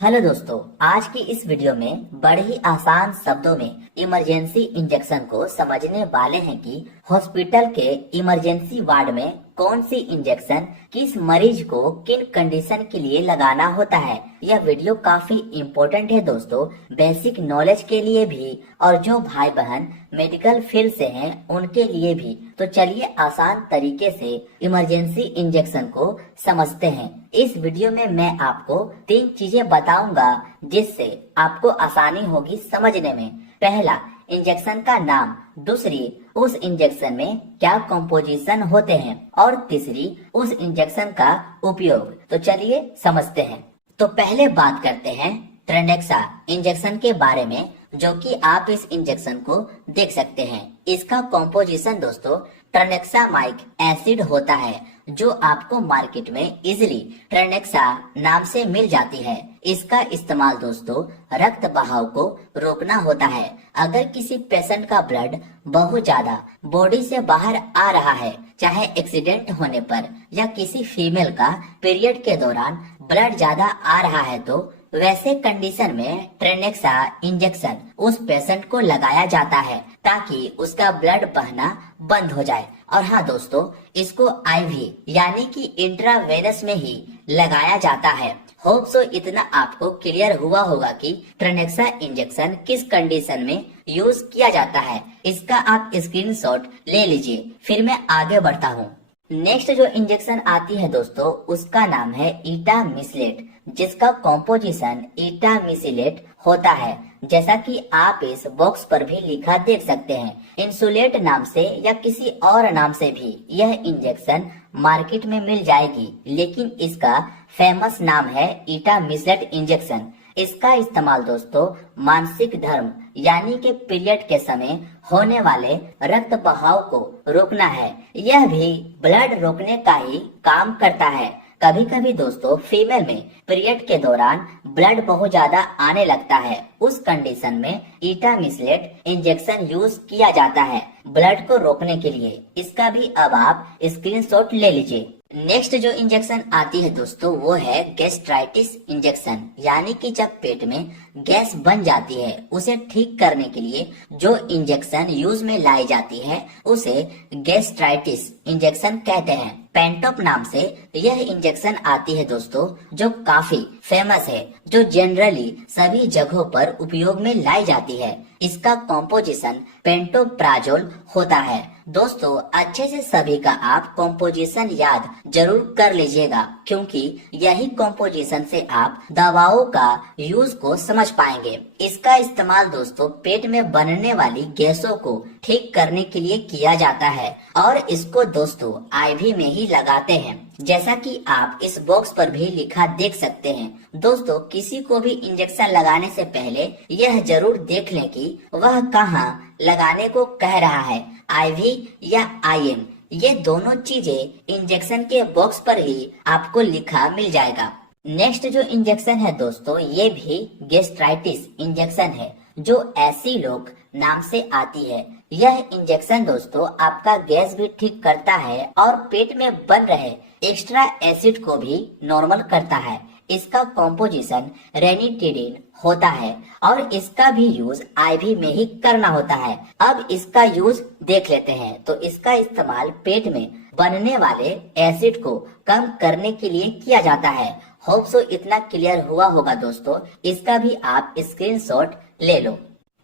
Hello दोस्तों, आज की इस वीडियो में बड़े ही आसान शब्दों में इमरजेंसी इंजेक्शन को समझने वाले हैं कि हॉस्पिटल के इमरजेंसी वार्ड में कौन सी इंजेक्शन किस मरीज को किन कंडीशन के लिए लगाना होता है। यह वीडियो काफी इम्पोर्टेंट है दोस्तों, बेसिक नॉलेज के लिए भी और जो भाई बहन मेडिकल फील्ड से हैं उनके लिए भी। तो चलिए आसान तरीके से इमरजेंसी इंजेक्शन को समझते हैं। इस वीडियो में मैं आपको 3 चीजें बताऊंगा जिससे आपको आसानी होगी समझने में। पहला, इंजेक्शन का नाम। दूसरी, उस इंजेक्शन में क्या कंपोजिशन होते हैं। और तीसरी, उस इंजेक्शन का उपयोग। तो चलिए समझते हैं। तो पहले बात करते हैं ट्रेंडेक्सा इंजेक्शन के बारे में, जो कि आप इस इंजेक्शन को देख सकते हैं। इसका कंपोजिशन दोस्तों ट्रेंडेक्सामाइक एसिड होता है, जो आपको मार्केट में इजिली ट्रेंडेक्सा नाम से मिल जाती है। इसका इस्तेमाल दोस्तों रक्त बहाव को रोकना होता है। अगर किसी पेशेंट का ब्लड बहुत ज्यादा बॉडी से बाहर आ रहा है, चाहे एक्सीडेंट होने पर या किसी फीमेल का पीरियड के दौरान ब्लड ज्यादा आ रहा है, तो वैसे कंडीशन में ट्रेंडेक्सा इंजेक्शन उस पेशेंट को लगाया जाता है ताकि उसका ब्लड बहना बंद हो जाए। और हाँ दोस्तों, इसको आईवी यानी कि इंट्रावेनस में ही लगाया जाता है। होप सो इतना आपको क्लियर हुआ होगा कि ट्रेंडेक्सा इंजेक्शन किस कंडीशन में यूज किया जाता है। इसका आप स्क्रीनशॉट ले लीजिए, फिर मैं आगे बढ़ता हूँ। नेक्स्ट जो इंजेक्शन आती है दोस्तों, उसका नाम है इटामिसिलेट, जिसका कॉम्पोजिशन इटामिसिलेट होता है, जैसा कि आप इस बॉक्स पर भी लिखा देख सकते हैं। इंसुलेट नाम से या किसी और नाम से भी यह इंजेक्शन मार्केट में मिल जाएगी, लेकिन इसका फेमस नाम है इटामिसिलेट इंजेक्शन। इसका इस्तेमाल दोस्तों मानसिक धर्म यानी कि पीरियड के समय होने वाले रक्त बहाव को रोकना है। यह भी ब्लड रोकने का ही काम करता है। कभी कभी दोस्तों फीमेल में पीरियड के दौरान ब्लड बहुत ज्यादा आने लगता है, उस कंडीशन में इटामिसिलेट इंजेक्शन यूज किया जाता है ब्लड को रोकने के लिए। इसका भी अब आप स्क्रीनशॉट ले लीजिए। नेक्स्ट जो इंजेक्शन आती है दोस्तों, वो है गैस्ट्राइटिस इंजेक्शन, यानी कि जब पेट में गैस बन जाती है उसे ठीक करने के लिए जो इंजेक्शन यूज में लाई जाती है उसे गैस्ट्राइटिस इंजेक्शन कहते हैं। पेंटोप नाम से यह इंजेक्शन आती है दोस्तों, जो काफी फेमस है, जो जनरली सभी जगहों पर उपयोग में लाई जाती है। इसका कॉम्पोजिशन पेंटोप्राजोल होता है। दोस्तों अच्छे से सभी का आप कॉम्पोजिशन याद जरूर कर लीजिएगा, क्योंकि यही कॉम्पोजिशन से आप दवाओं का यूज को समझ पाएंगे। इसका इस्तेमाल दोस्तों पेट में बनने वाली गैसों को ठीक करने के लिए किया जाता है और इसको दोस्तों आईवी में ही लगाते हैं, जैसा कि आप इस बॉक्स पर भी लिखा देख सकते हैं। दोस्तों किसी को भी इंजेक्शन लगाने से पहले यह जरूर देख लें कि वह कहां लगाने को कह रहा है, आईवी या आईएम। ये दोनों चीजें इंजेक्शन के बॉक्स पर ही आपको लिखा मिल जाएगा। नेक्स्ट जो इंजेक्शन है दोस्तों, ये भी गैस्ट्राइटिस इंजेक्शन है, जो एसिलोक नाम से आती है। यह इंजेक्शन दोस्तों आपका गैस भी ठीक करता है और पेट में बन रहे एक्स्ट्रा एसिड को भी नॉर्मल करता है। इसका कॉम्पोजिशन रेनिटिडिन होता है और इसका भी यूज आईवी में ही करना होता है। अब इसका यूज देख लेते हैं। तो इसका इस्तेमाल पेट में बनने वाले एसिड को कम करने के लिए किया जाता है। होप सो इतना क्लियर हुआ होगा दोस्तों, इसका भी आप स्क्रीनशॉट ले लो।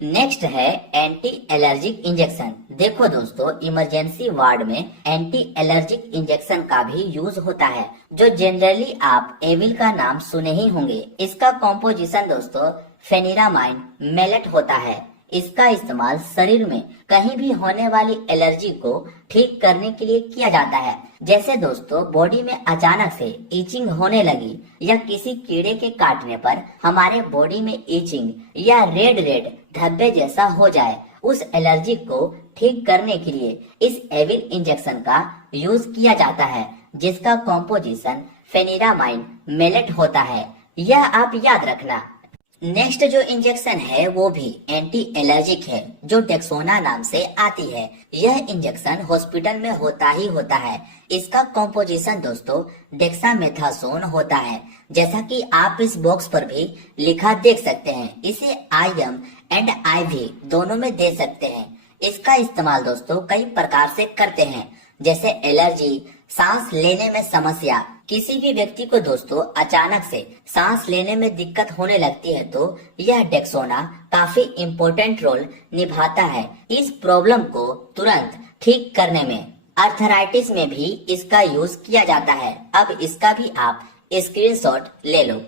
नेक्स्ट है एंटी एलर्जिक इंजेक्शन। देखो दोस्तों इमरजेंसी वार्ड में एंटी एलर्जिक इंजेक्शन का भी यूज होता है, जो जनरली आप एविल का नाम सुने ही होंगे। इसका कॉम्पोजिशन दोस्तों फेनिरामाइन मेलेट होता है। इसका इस्तेमाल शरीर में कहीं भी होने वाली एलर्जी को ठीक करने के लिए किया जाता है। जैसे दोस्तों बॉडी में अचानक से ईचिंग होने लगी या किसी कीड़े के काटने पर हमारे बॉडी में ईचिंग या रेड रेड धब्बे जैसा हो जाए, उस एलर्जी को ठीक करने के लिए इस एविल इंजेक्शन का यूज किया जाता है, जिसका कॉम्पोजिशन फेनिरामाइन मेलेट होता है। यह आप याद रखना। नेक्स्ट जो इंजेक्शन है वो भी एंटी एलर्जिक है, जो डेक्सोना नाम से आती है। यह इंजेक्शन हॉस्पिटल में होता ही होता है। इसका कॉम्पोजिशन दोस्तों डेक्सामेथासोन होता है, जैसा कि आप इस बॉक्स पर भी लिखा देख सकते हैं। इसे IM एंड IV दोनों में दे सकते हैं। इसका इस्तेमाल दोस्तों कई प्रकार से करते हैं, जैसे एलर्जी, सांस लेने में समस्या। किसी भी व्यक्ति को दोस्तों अचानक से सांस लेने में दिक्कत होने लगती है तो यह डेक्सोना काफी इम्पोर्टेंट रोल निभाता है इस प्रॉब्लम को तुरंत ठीक करने में। अर्थराइटिस में भी इसका यूज किया जाता है। अब इसका भी आप स्क्रीनशॉट ले लो।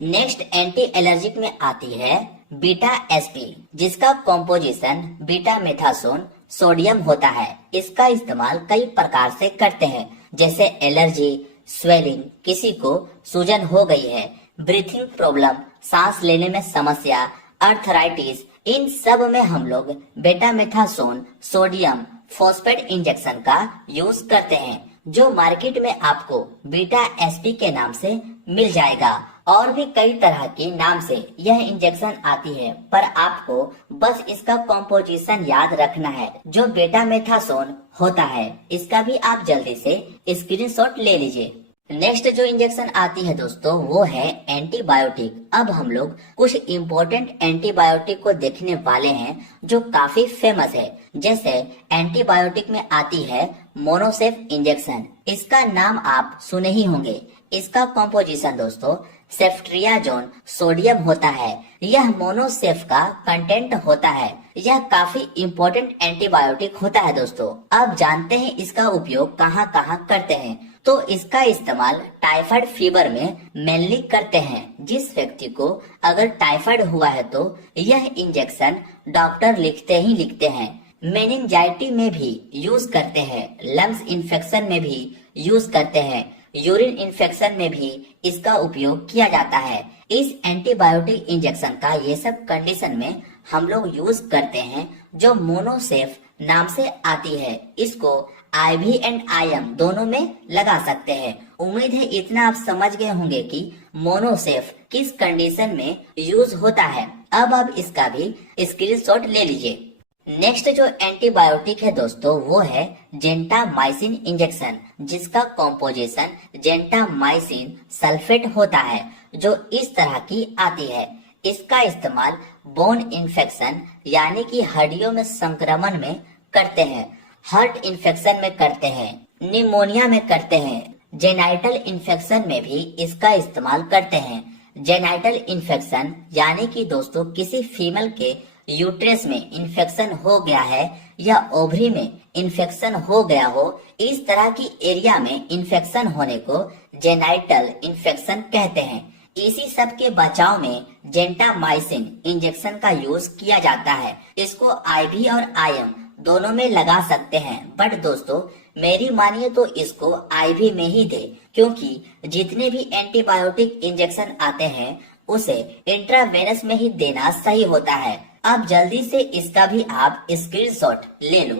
नेक्स्ट एंटी एलर्जिक में आती है बीटा SP, जिसका कॉम्पोजिशन बीटा मेथासोन सोडियम होता है। इसका इस्तेमाल कई प्रकार से करते हैं, जैसे एलर्जी, स्वेलिंग, किसी को सूजन हो गई है, ब्रीथिंग प्रॉब्लम, सांस लेने में समस्या, अर्थराइटिस, इन सब में हम लोग बेटामेथासोन सोडियम फॉस्फेट इंजेक्शन का यूज करते हैं, जो मार्केट में आपको बीटा SP के नाम से मिल जाएगा। और भी कई तरह के नाम से यह इंजेक्शन आती है, पर आपको बस इसका कॉम्पोजिशन याद रखना है, जो बेटामेथासोन होता है। इसका भी आप जल्दी से स्क्रीनशॉट ले लीजिए। नेक्स्ट जो इंजेक्शन आती है दोस्तों वो है एंटीबायोटिक। अब हम लोग कुछ इम्पोर्टेंट एंटीबायोटिक को देखने वाले हैं जो काफी फेमस है। जैसे एंटीबायोटिक में आती है मोनोसेफ इंजेक्शन। इसका नाम आप सुने ही होंगे। इसका कॉम्पोजिशन दोस्तों सेफ्ट्रियाजोन सोडियम होता है। यह मोनोसेफ का कंटेंट होता है। यह काफी इम्पोर्टेंट एंटीबायोटिक होता है दोस्तों। अब जानते हैं इसका उपयोग कहाँ कहाँ करते हैं। तो इसका इस्तेमाल टाइफाइड फीवर में मेनली करते हैं। जिस व्यक्ति को अगर टाइफाइड हुआ है तो यह इंजेक्शन डॉक्टर लिखते ही लिखते हैं। मेनिंजाइटी में भी यूज करते हैं, लंग्स इन्फेक्शन में भी यूज करते हैं, यूरिन इन्फेक्शन में भी इसका उपयोग किया जाता है। इस एंटीबायोटिक इंजेक्शन का ये सब कंडीशन में हम लोग यूज करते हैं, जो मोनोसेफ नाम से आती है। इसको IV एंड IM दोनों में लगा सकते हैं। उम्मीद है इतना आप समझ गए होंगे कि मोनोसेफ किस कंडीशन में यूज होता है। अब आप इसका भी स्क्रीनशॉट ले लीजिए। नेक्स्ट जो एंटीबायोटिक है दोस्तों वो है जेंटामाइसिन इंजेक्शन, जिसका कॉम्पोजिशन जेंटामाइसिन सल्फेट होता है, जो इस तरह की आती है। इसका इस्तेमाल बोन इन्फेक्शन यानी कि हड्डियों में संक्रमण में करते हैं, हार्ट इन्फेक्शन में करते हैं, निमोनिया में करते हैं, जेनाइटल इन्फेक्शन में भी इसका इस्तेमाल करते हैं। जेनाइटल इन्फेक्शन यानी कि दोस्तों किसी फीमेल के यूट्रस में इन्फेक्शन हो गया है या ओवरी में इन्फेक्शन हो गया हो, इस तरह की एरिया में इन्फेक्शन होने को जेनाइटल इन्फेक्शन कहते हैं। इसी सब के बचाव में जेंटामाइसिन इंजेक्शन का यूज किया जाता है। इसको IV और IM दोनों में लगा सकते हैं, बट दोस्तों मेरी मानिए तो इसको IV में ही दे, क्योंकि जितने भी एंटीबायोटिक इंजेक्शन आते हैं उसे इंट्रावेनस में ही देना सही होता है। अब जल्दी से इसका भी आप स्क्रीनशॉट ले लो।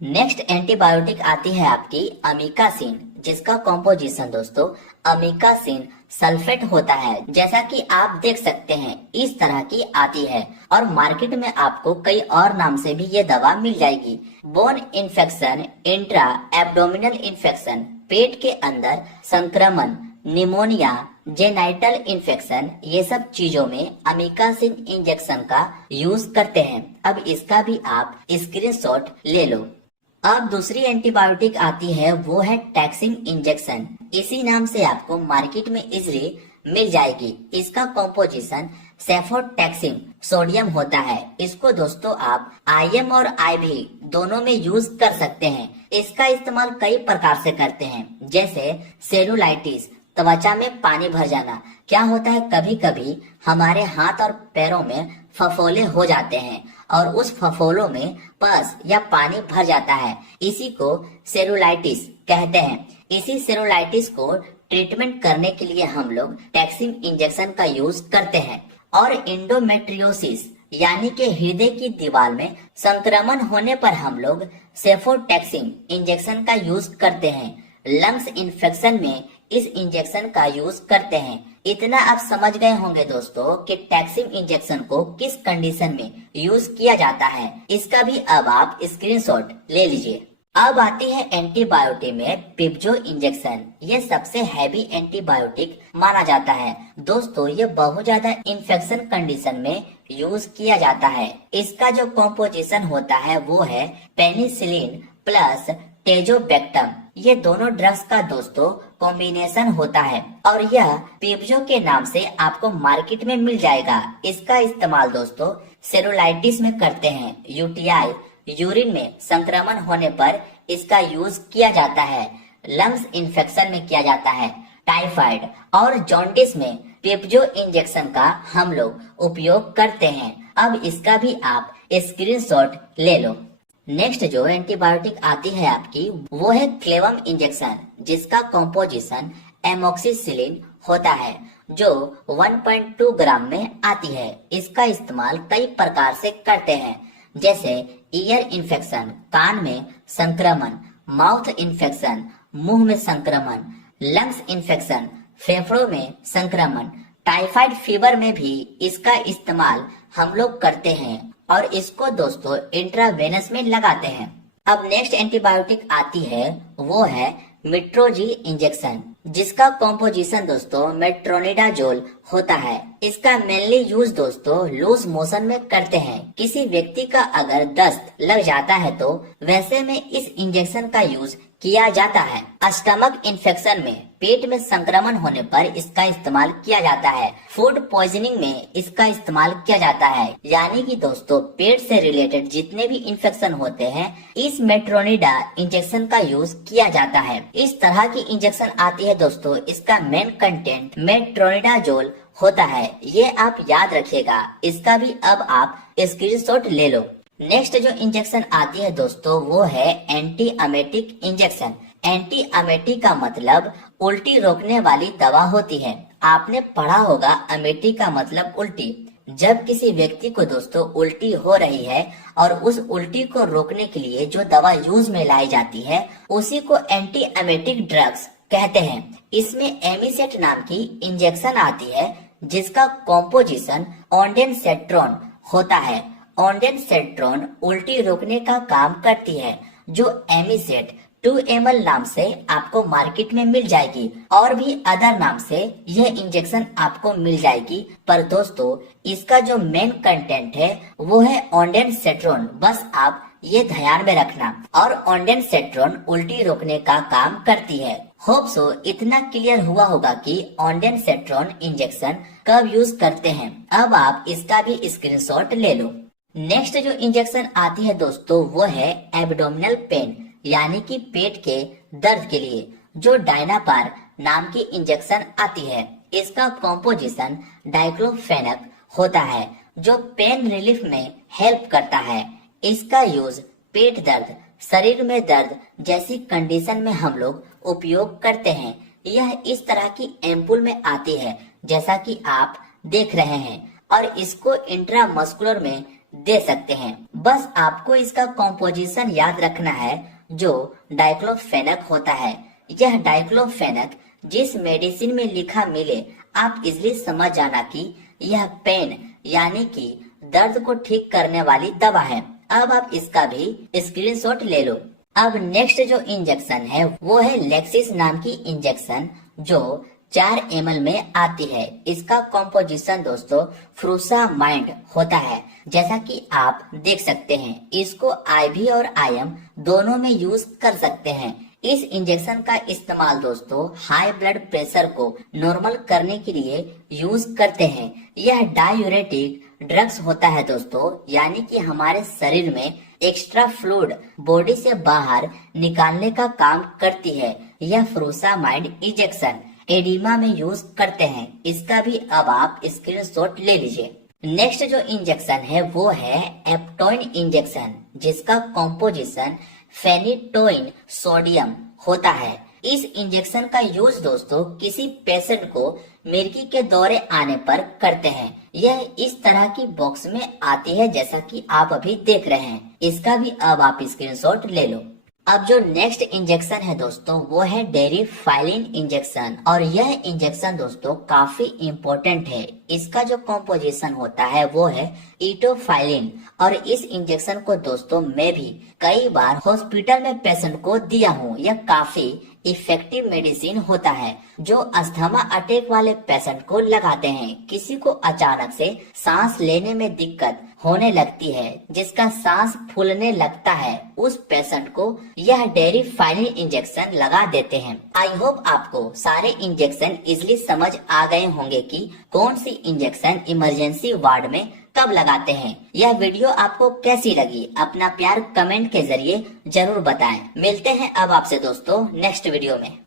नेक्स्ट एंटीबायोटिक आती है आपकी अमीकासिन, जिसका कॉम्पोजिशन दोस्तों अमीकासिन सल्फेट होता है। जैसा कि आप देख सकते हैं इस तरह की आती है, और मार्केट में आपको कई और नाम से भी ये दवा मिल जाएगी। Bone infection, intra abdominal infection, पेट के अंदर संक्रमण, निमोनिया, जेनाइटल इन्फेक्शन, ये सब चीजों में अमीकासिन इंजेक्शन का यूज करते हैं। अब इसका भी आप स्क्रीनशॉट ले लो। अब दूसरी एंटीबायोटिक आती है वो है टैक्सिन इंजेक्शन। इसी नाम से आपको मार्केट में इजिली मिल जाएगी। इसका कॉम्पोजिशन सेफोटैक्सिन सोडियम होता है। इसको दोस्तों आप IM और IV दोनों में यूज कर सकते हैं। इसका इस्तेमाल कई प्रकार से करते हैं, जैसे सेलुलाइटिस, त्वचा में पानी भर जाना। क्या होता है कभी कभी हमारे हाथ और पैरों में फफोले हो जाते हैं और उस फफोलों में पस या पानी भर जाता है, इसी को सेलुलाइटिस कहते हैं। इसी सेलुलाइटिस को ट्रीटमेंट करने के लिए हम लोग टैक्सिन इंजेक्शन का यूज करते हैं। और इंडोमेट्रियोसिस यानी कि हृदय की दीवार में संक्रमण होने पर हम लोग सेफोटैक्सिन इंजेक्शन का यूज करते हैं। लंग्स इन्फेक्शन में इस इंजेक्शन का यूज करते हैं। इतना आप समझ गए होंगे दोस्तों कि टैक्सिम इंजेक्शन को किस कंडीशन में यूज किया जाता है, इसका भी अब आप स्क्रीनशॉट ले लीजिए। अब आती है एंटीबायोटिक में पिप्जो इंजेक्शन। ये सबसे हैवी एंटीबायोटिक माना जाता है दोस्तों। ये बहुत ज्यादा इन्फेक्शन कंडीशन में यूज किया जाता है। इसका जो कॉम्पोजिशन होता है वो है पेनिसिलिन प्लस टेजोबैक्टम। ये दोनों ड्रग्स का दोस्तों कॉम्बिनेशन होता है और यह पिप्जो के नाम से आपको मार्केट में मिल जाएगा। इसका इस्तेमाल दोस्तों सेरुलाइटिस में करते हैं। यूटीआई यूरिन में संक्रमण होने पर इसका यूज किया जाता है। लंग्स इन्फेक्शन में किया जाता है। टाइफाइड और जॉन्डिस में पिप्जो इंजेक्शन का हम लोग उपयोग करते हैं। अब इसका भी आप स्क्रीनशॉट ले लो। नेक्स्ट जो एंटीबायोटिक आती है आपकी वो है क्लेवम इंजेक्शन, जिसका कॉम्पोजिशन एमोक्सिसिलिन होता है जो 1.2 ग्राम में आती है। इसका इस्तेमाल कई प्रकार से करते हैं, जैसे ईयर इन्फेक्शन, कान में संक्रमण, माउथ इन्फेक्शन, मुंह में संक्रमण, लंग्स इन्फेक्शन, फेफड़ों में संक्रमण, टाइफाइड फीवर में भी इसका इस्तेमाल हम लोग करते हैं और इसको दोस्तों इंट्रावेनस में लगाते हैं। अब नेक्स्ट एंटीबायोटिक आती है वो है मेट्रोजी इंजेक्शन, जिसका कॉम्पोजिशन दोस्तों मेट्रोनिडाजोल होता है। इसका मेनली यूज दोस्तों लूज मोशन में करते हैं। किसी व्यक्ति का अगर दस्त लग जाता है तो वैसे में इस इंजेक्शन का यूज किया जाता है। स्टमक इन्फेक्शन में, पेट में संक्रमण होने पर इसका इस्तेमाल किया जाता है। फूड पॉइजनिंग में इसका इस्तेमाल किया जाता है। यानी कि दोस्तों पेट से रिलेटेड जितने भी इन्फेक्शन होते हैं इस मेट्रोनिडा इंजेक्शन का यूज किया जाता है। इस तरह की इंजेक्शन आती है दोस्तों। इसका मेन कंटेंट मेट्रोनिडाजोल होता है। ये आप याद रखिएगा। इसका भी अब आप स्क्रीनशॉट ले लो। नेक्स्ट जो इंजेक्शन आती है दोस्तों वो है एंटी अमेटिक इंजेक्शन। एंटी अमेटिक का मतलब उल्टी रोकने वाली दवा होती है। आपने पढ़ा होगा अमेटी का मतलब उल्टी। जब किसी व्यक्ति को दोस्तों उल्टी हो रही है और उस उल्टी को रोकने के लिए जो दवा यूज में लाई जाती है उसी को एंटी अमेटिक ड्रग्स कहते हैं। इसमें एमिसेट नाम की इंजेक्शन आती है जिसका कॉम्पोजिशन ऑन्डेनसेट्रोन होता है। ऑन्डेनसेट्रोन उल्टी रोकने का काम करती है, जो एमिसेट 2 ml नाम से आपको मार्केट में मिल जाएगी और भी अदर नाम से यह इंजेक्शन आपको मिल जाएगी। पर दोस्तों इसका जो मेन कंटेंट है वो है ऑन्डेनसेट्रोन। बस आप ये ध्यान में रखना। और ऑन्डेनसेट्रोन उल्टी रोकने का काम करती है। होप सो इतना क्लियर हुआ होगा कि ऑन्डेनसेट्रोन इंजेक्शन कब यूज करते हैं। अब आप इसका भी स्क्रीनशॉट ले लो। नेक्स्ट जो इंजेक्शन आती है दोस्तों वो है एब्डोमिनल पेन, यानी कि पेट के दर्द के लिए जो डायनापार नाम की इंजेक्शन आती है। इसका कॉम्पोजिशन डाइक्लोफेनक होता है जो पेन रिलीफ में हेल्प करता है। इसका यूज पेट दर्द, शरीर में दर्द जैसी कंडीशन में हम लोग उपयोग करते हैं। यह इस तरह की एम्पुल में आती है जैसा कि आप देख रहे हैं और इसको इंट्रामस्कुलर में दे सकते हैं। बस आपको इसका कॉम्पोजिशन याद रखना है जो डाइक्लोफेनक होता है। यह डाइक्लोफेनक जिस मेडिसिन में लिखा मिले आप इजली समझ जाना कि यह पेन यानी कि दर्द को ठीक करने वाली दवा है। अब आप इसका भी स्क्रीनशॉट ले लो। अब नेक्स्ट जो इंजेक्शन है वो है लेक्सिस नाम की इंजेक्शन जो 4 ml में आती है। इसका कॉम्पोजिशन दोस्तों फ्रूसामाइड होता है जैसा कि आप देख सकते हैं। इसको आईवी और आईएम दोनों में यूज कर सकते हैं। इस इंजेक्शन का इस्तेमाल दोस्तों हाई ब्लड प्रेशर को नॉर्मल करने के लिए यूज करते हैं। यह डायूरेटिक ड्रग्स होता है दोस्तों, यानी कि हमारे शरीर में एक्स्ट्रा फ्लूइड बॉडी से बाहर निकालने का काम करती है। यह फ्रूसामाइड इंजेक्शन एडिमा में यूज करते हैं। इसका भी अब आप स्क्रीनशॉट ले लीजिए। नेक्स्ट जो इंजेक्शन है वो है एप्टोइन इंजेक्शन, जिसका कॉम्पोजिशन फेनिटोइन सोडियम होता है। इस इंजेक्शन का यूज दोस्तों किसी पेशेंट को मिर्गी के दौरे आने पर करते हैं। यह इस तरह की बॉक्स में आती है जैसा कि आप अभी देख रहे हैं। इसका भी अब आप स्क्रीनशॉट ले लो। अब जो नेक्स्ट इंजेक्शन है दोस्तों वो है डेरिफाइलिन इंजेक्शन, और यह इंजेक्शन दोस्तों काफी इम्पोर्टेंट है। इसका जो कॉम्पोजिशन होता है वो है इटोफाइलिन, और इस इंजेक्शन को दोस्तों मैं भी कई बार हॉस्पिटल में पेशेंट को दिया हूँ। यह काफी इफेक्टिव मेडिसिन होता है जो अस्थमा अटैक वाले पेशेंट को लगाते हैं। किसी को अचानक से सांस लेने में दिक्कत होने लगती है, जिसका सांस फूलने लगता है, उस पेशेंट को यह डेरिफाइलिन इंजेक्शन लगा देते हैं। आई होप आपको सारे इंजेक्शन इजिली समझ आ गए होंगे कि कौन सी इंजेक्शन इमरजेंसी वार्ड में कब लगाते हैं। यह वीडियो आपको कैसी लगी अपना प्यार कमेंट के जरिए जरूर बताएं। मिलते हैं अब आपसे दोस्तों नेक्स्ट वीडियो में।